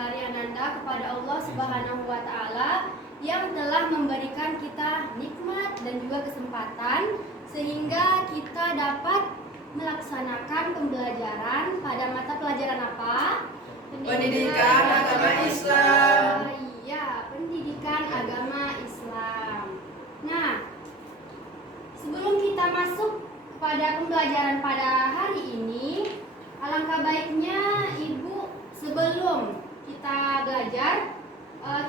hari Ananda kepada Allah Subhanahu wa Ta'ala yang telah memberikan kita nikmat dan juga kesempatan sehingga kita dapat melaksanakan pembelajaran pada mata pelajaran apa? Pendidikan Agama Islam. Iya, pendidikan agama Islam. Nah, sebelum kita masuk pada pembelajaran pada hari ini, alangkah baiknya Ibu sebelum kita belajar,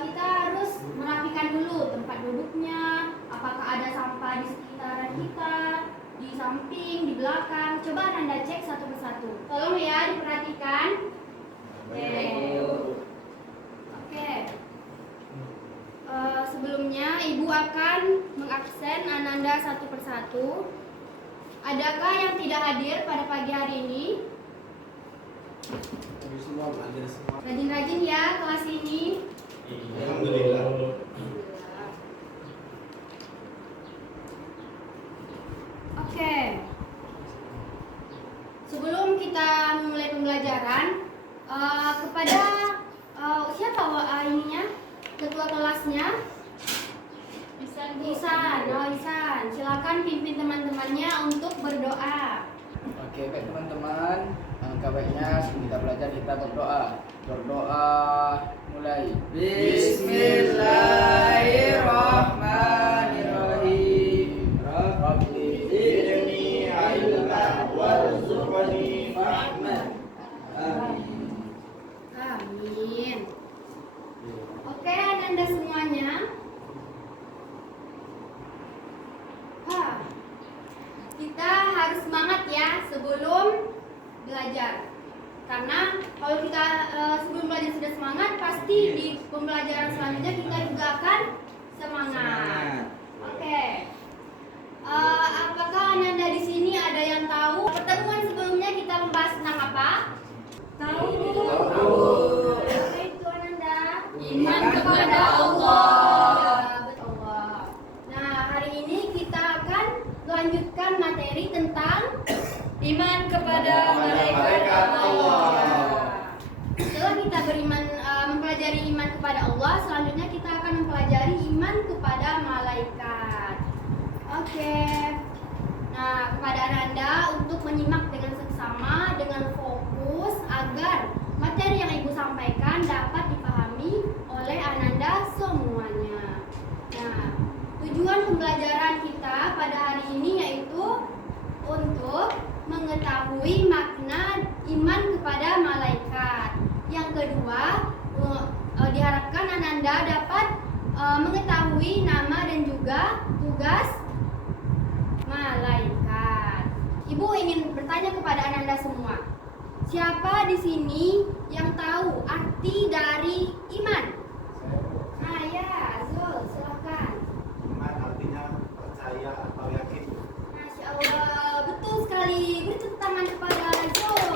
kita harus merapikan dulu tempat duduknya, apakah ada sampah di sekitaran kita, di samping, di belakang. Coba Anda cek satu persatu. Tolong ya diperhatikan. Oke. Sebelumnya Ibu akan mengabsen Ananda satu persatu. Adakah yang tidak hadir pada pagi hari ini? Rajin-rajin ya kelas ini. Alhamdulillah. Oke. Sebelum kita memulai pembelajaran, kepada siapa ininya? Ketua kelasnya? Isan. Silakan pimpin teman-temannya untuk berdoa. Oke, baik teman-teman. Alangkah baiknya sebelum kita belajar kita berdoa. Berdoa mulai. Bismillahirrahmanirrahim. Rabbi zidni ilman warzuqni fahman. Amin. Amin. Oke, Anda semuanya. Kita harus semangat ya sebelum belajar. Karena kalau kita sebelum belajar sudah semangat, pasti di pembelajaran selanjutnya kita juga akan semangat. Oke. Apakah Anda di sini ada yang tahu pertemuan sebelumnya kita membahas tentang apa? Tahu? Apa itu Anda? Iman kepada Allah. Betul. Nah, hari ini kita akan melanjutkan materi tentang iman kepada malaikat Allah. Setelah kita beriman mempelajari iman kepada Allah, selanjutnya kita akan mempelajari iman kepada malaikat. Oke. Nah, kepada Anda untuk menyimak dengan seksama, dengan fokus agar materi yang Ibu sampaikan dapat dipahami oleh Ananda semuanya. Nah, tujuan pembelajaran kita pada hari ini yaitu untuk mengetahui makna iman kepada malaikat. Yang kedua, diharapkan Ananda dapat mengetahui nama dan juga tugas malaikat. Ibu ingin bertanya kepada Ananda semua. Siapa di sini yang tahu arti dari iman? Nah ya, Zul, silakan. Iman artinya percaya atau yakin. Masya Allah, betul sekali. Beri tepuk tangan kepada Zul.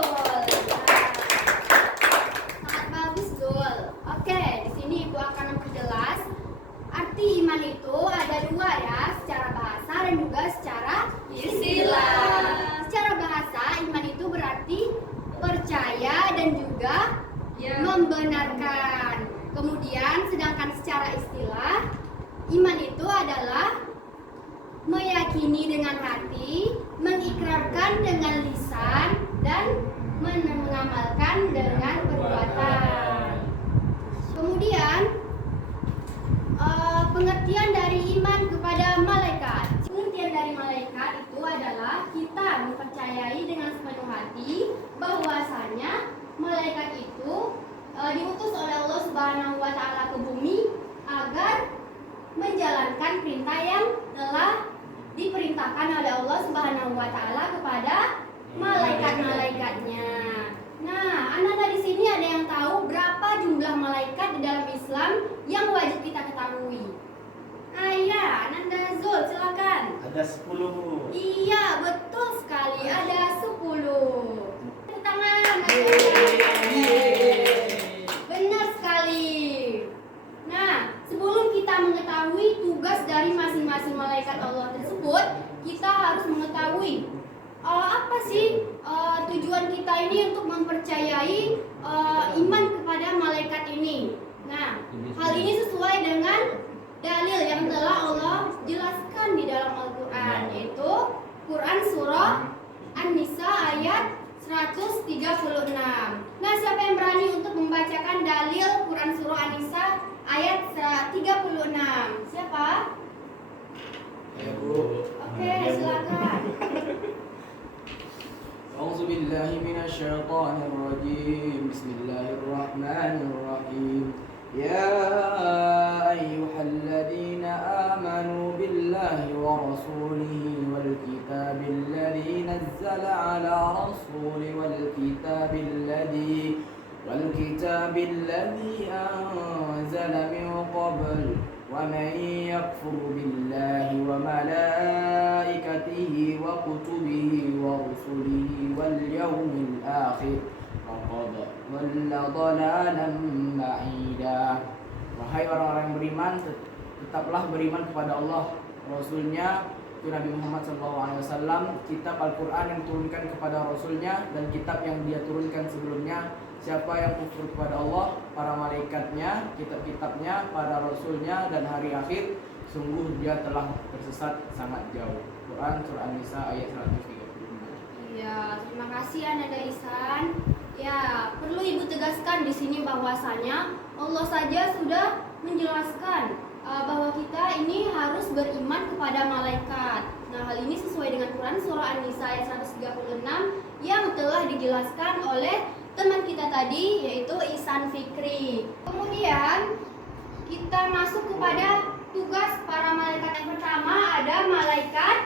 Sangat bagus Zul. Oke, di sini Ibu akan memperjelas arti iman itu ada dua ya, secara bahasa dan juga secara istilah. Secara bahasa iman itu berarti percaya dan juga membenarkan. Kemudian sedangkan secara istilah iman itu adalah meyakini dengan hati, mengikrarkan dengan lisan, dan mengamalkan dengan perbuatan. Kemudian pengertian dari iman kepada malaikat. Pengertian dari malaikat itu adalah kita mempercayai dengan sepenuh hati bahwasanya malaikat itu diutus oleh Allah Subhanahu wa Ta'ala ke bumi agar menjalankan perintah yang telah diperintahkan oleh Allah Subhanahu wa Ta'ala kepada malaikat-malaikatnya. Nah, anak-anak di sini ada yang tahu berapa jumlah malaikat di dalam Islam yang wajib kita ketahui? Iya, Nanda Zul, silakan. Ada 10. Iya, betul sekali. Ada 10. Tepuk tangan. Benar sekali. Nah, sebelum kita mengetahui tugas dari masing-masing malaikat Allah tersebut, kita harus mengetahui apa sih tujuan kita ini untuk mempercayai iman kepada malaikat ini. Nah, hal ini sesuai dengan dalil yang telah Allah jelaskan di dalam Al-Quran, yaitu Quran Surah An-Nisa ayat 136. Nah, siapa yang berani untuk membacakan dalil Quran Surah An-Nisa ayat 136? Siapa? Ya, Bu. Oke, silakan. أعوذ بالله من الشيطان الرجيم بسم الله الرحمن الرحيم يا أيها الذين آمنوا بالله ورسوله والكتاب الذي نزل على رسوله والكتاب الذي أنزل من قبل ومن يكفر بالله وملائكته وكتبه ورسله واليوم الآخر فقد ضل ضلالا بعيدا. Wahai orang-orang yang beriman, tetaplah beriman kepada Allah, Rasulnya, itu Nabi Muhammad SAW, kitab Al-Quran yang diturunkan kepada Rasulnya dan kitab yang dia turunkan sebelumnya. Siapa yang kufur kepada Allah, para malaikatnya, kitab-kitabnya, para rasulnya, dan hari akhir, sungguh dia telah tersesat sangat jauh. Quran Surah An-Nisa ayat 136. Iya, terima kasih Ananda Ihsan. Ya, perlu Ibu tegaskan di sini bahwasanya Allah saja sudah menjelaskan bahwa kita ini harus beriman kepada malaikat. Nah, hal ini sesuai dengan Quran Surah An-Nisa ayat 136 yang telah dijelaskan oleh teman kita tadi, yaitu Ihsan Fikri. Kemudian kita masuk kepada tugas para malaikat. Yang pertama ada malaikat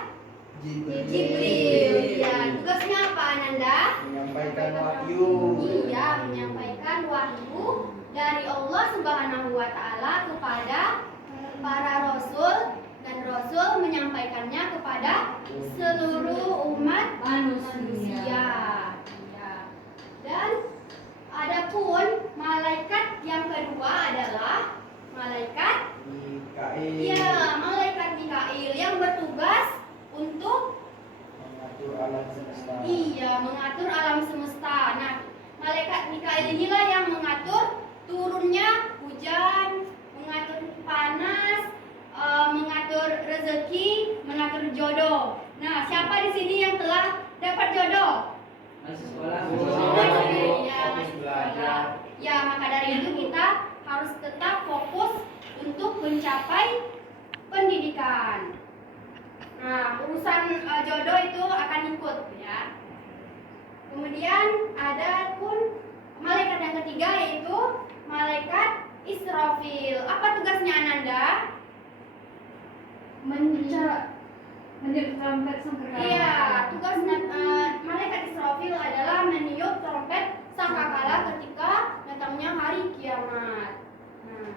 Jibril. Ya, tugasnya apa Ananda? Menyampaikan wahyu. Iya, menyampaikan wahyu dari Allah Subhanahu wa taala kepada para rasul, dan rasul menyampaikannya kepada seluruh umat manusia. Ya. Dan adapun malaikat yang kedua adalah malaikat Mikail. Iya, malaikat Mikail yang bertugas untuk Mengatur alam semesta. Iya, mengatur alam semesta. Nah, malaikat Mikail inilah yang mengatur turunnya hujan, mengatur panas, mengatur rezeki, mengatur jodoh. Nah, siapa di sini yang telah dapat jodoh? Masih sekolah. Ya, Fokus belajar. ya, maka dari itu kita harus tetap fokus untuk mencapai pendidikan. Nah, urusan jodoh itu akan ikut ya. Kemudian ada pun malaikat yang ketiga, yaitu malaikat Israfil. Apa tugasnya Ananda? Meniup trompet sangkakala. Iya, tugas malaikat Israfil adalah meniup trompet sangkakala ketika datangnya hari kiamat. Nah,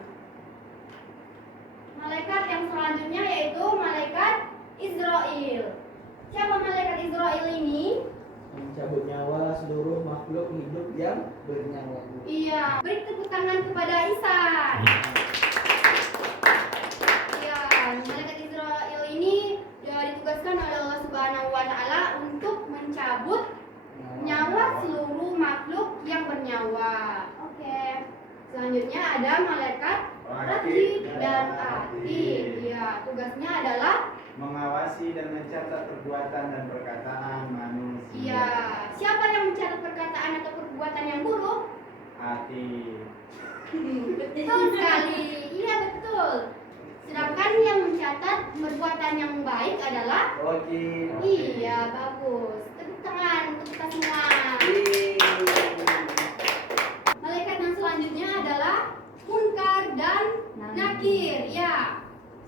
malaikat yang selanjutnya yaitu malaikat Israel. Siapa malaikat Israel ini? Mencabut nyawa seluruh makhluk hidup yang bernyawa. Iya, beri tepuk tangan kepada Ihsan. Iya, malaikat Israel ini ditugaskan oleh Allah Subhanahu wa taala untuk mencabut nyawa seluruh makhluk yang bernyawa. Oke. Selanjutnya ada malaikat Raqib dan Atid. Ya, tugasnya adalah Mengawasi dan mencatat perbuatan dan perkataan manusia. iya. Siapa yang mencatat perkataan atau perbuatan yang buruk? Hati. Betul sekali. Iya, betul. Sedangkan yang mencatat perbuatan yang baik adalah Oke. iya, bagus. Tepuk tangan untuk kita semua. Malaikat yang selanjutnya adalah Munkar dan Nakir. Ya.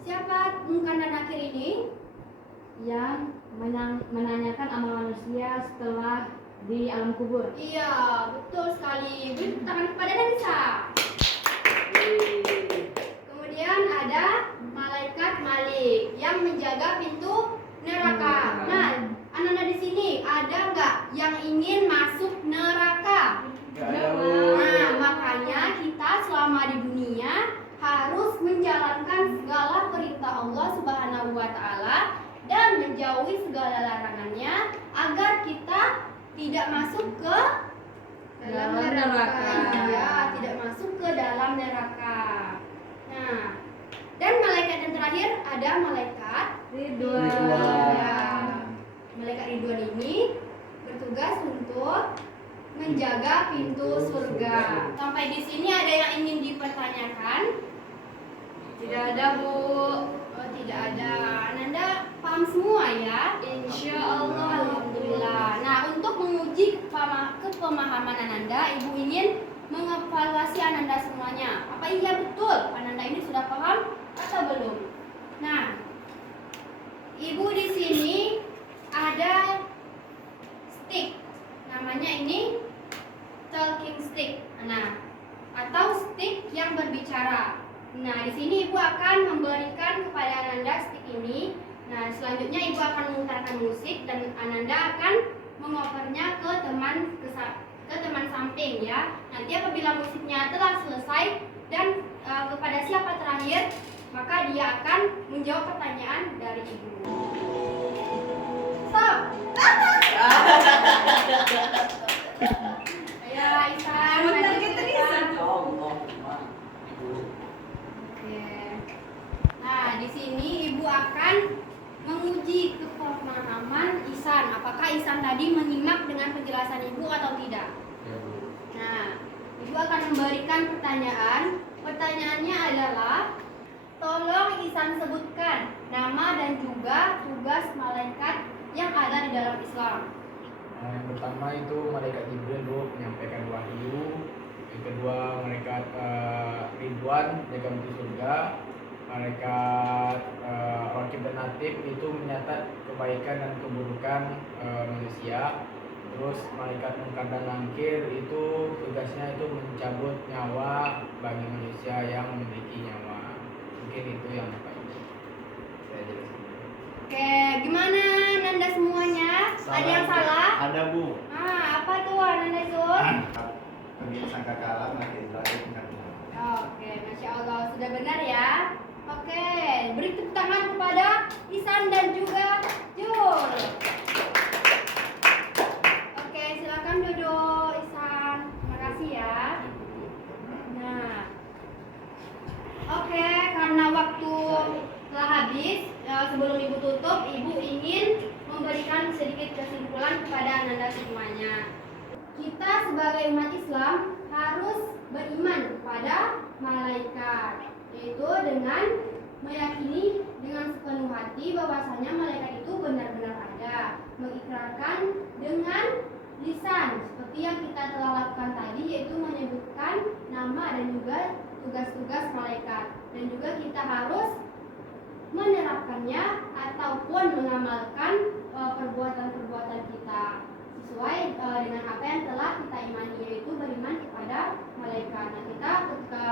Siapa Munkar dan Nakir ini? Yang menanyakan amal manusia setelah di alam kubur. Iya, betul sekali. Beri tepuk tangan kepada Danisa. Kemudian ada malaikat Malik yang menjaga pintu neraka. Nah, anak-anak di sini ada nggak yang ingin masuk neraka? Gak ada, Bu. Nah, makanya kita selama di dunia harus menjalankan segala perintah Allah Subhanahu wa taala dan menjauhi segala larangannya agar kita tidak masuk ke dalam neraka. Iya, tidak masuk masuk ke dalam neraka. Nah, dan malaikat yang terakhir ada malaikat Ridwan. Ya, malaikat Ridwan ini bertugas untuk menjaga pintu surga. Sampai di sini ada yang ingin dipertanyakan? Tidak ada, Bu. Oh, tidak ada. Ananda paham semua ya? Insya Allah, alhamdulillah. Nah, untuk menguji kepemahaman Ananda, Ibu ingin mengevaluasi Ananda semuanya. Apa iya betul Ananda ini sudah paham atau belum? Nah, Ibu di sini ada stick. Namanya ini talking stick. Nah, atau stick yang berbicara. Nah, di sini Ibu akan memberikan kepada Ananda stick ini. Nah, selanjutnya Ibu akan memutarkan musik dan Ananda akan mengopernya ke teman samping ya. Nanti apabila musiknya telah selesai dan kepada siapa terakhir, maka dia akan menjawab pertanyaan dari Ibu. Stop. Ya, Isan. Oke. Nah, di sini Ibu akan menguji kepemahaman Isan. Apakah Isan tadi menyimak dengan penjelasan Ibu atau tidak? Nah, Ibu akan memberikan pertanyaan. Pertanyaannya adalah, tolong Isan sebutkan nama dan juga tugas malaikat yang ada di dalam Islam. Yang pertama itu malaikat Jibril, Bu, menyampaikan wahyu. Yang kedua malaikat Ridwan, jaga pintu surga. Malaikat Raqib dan Atid itu mencatat kebaikan dan keburukan manusia. Terus malaikat Munkar dan Nakir itu tugasnya itu mencabut nyawa bagi manusia yang memiliki nyawa. Mungkin itu yang saya jelaskan. Oke, gimana Nanda semuanya? Ada yang salah? Ada, Bu. Apa tuh Nanda Zul? Pemilik sangkakala masih Ibrahim kan. Oke, Masya Allah, sudah benar ya. Oke, beri tepuk tangan kepada Isan dan juga Jul. Oke, silakan duduk Isan. Terima kasih ya. Nah, oke, karena waktu telah habis, sebelum Ibu tutup, Ibu ingin memberikan sedikit kesimpulan kepada Ananda semuanya. Kita sebagai umat Islam harus beriman kepada malaikat, yaitu dengan meyakini dengan sepenuh hati bahwasanya malaikat itu benar-benar ada, mengikrarkan dengan lisan seperti yang kita telah lakukan tadi, yaitu menyebutkan nama dan juga tugas-tugas malaikat, dan juga kita harus menerapkannya ataupun mengamalkan perbuatan-perbuatan kita sesuai dengan apa yang telah kita imani, yaitu beriman kepada malaikat. Nah, kita ketika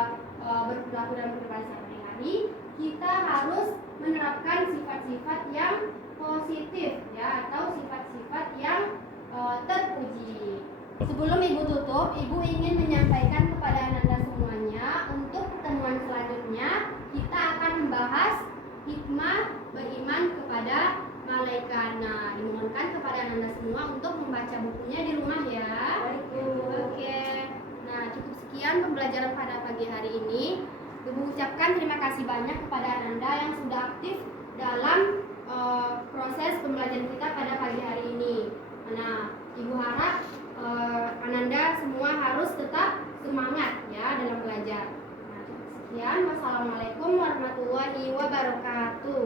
berperilaku dan berkehidupan sehari-hari, kita harus menerapkan sifat-sifat yang positif ya, atau sifat-sifat yang terpuji. Sebelum Ibu tutup, Ibu ingin menyampaikan kepada Ananda semuanya, untuk pertemuan selanjutnya kita akan membahas hikmah beriman kepada malaikat. Nah, dimohonkan kepada Ananda semua untuk membaca bukunya di rumah ya. Oke. Nah, cukup sekian pembelajaran pada pagi hari ini. Ibu ucapkan terima kasih banyak kepada Ananda yang sudah aktif dalam proses pembelajaran kita pada pagi hari ini. Nah, Ibu harap Ananda semua harus tetap semangat ya dalam belajar. Nah, cukup sekian. Wassalamualaikum warahmatullahi wabarakatuh.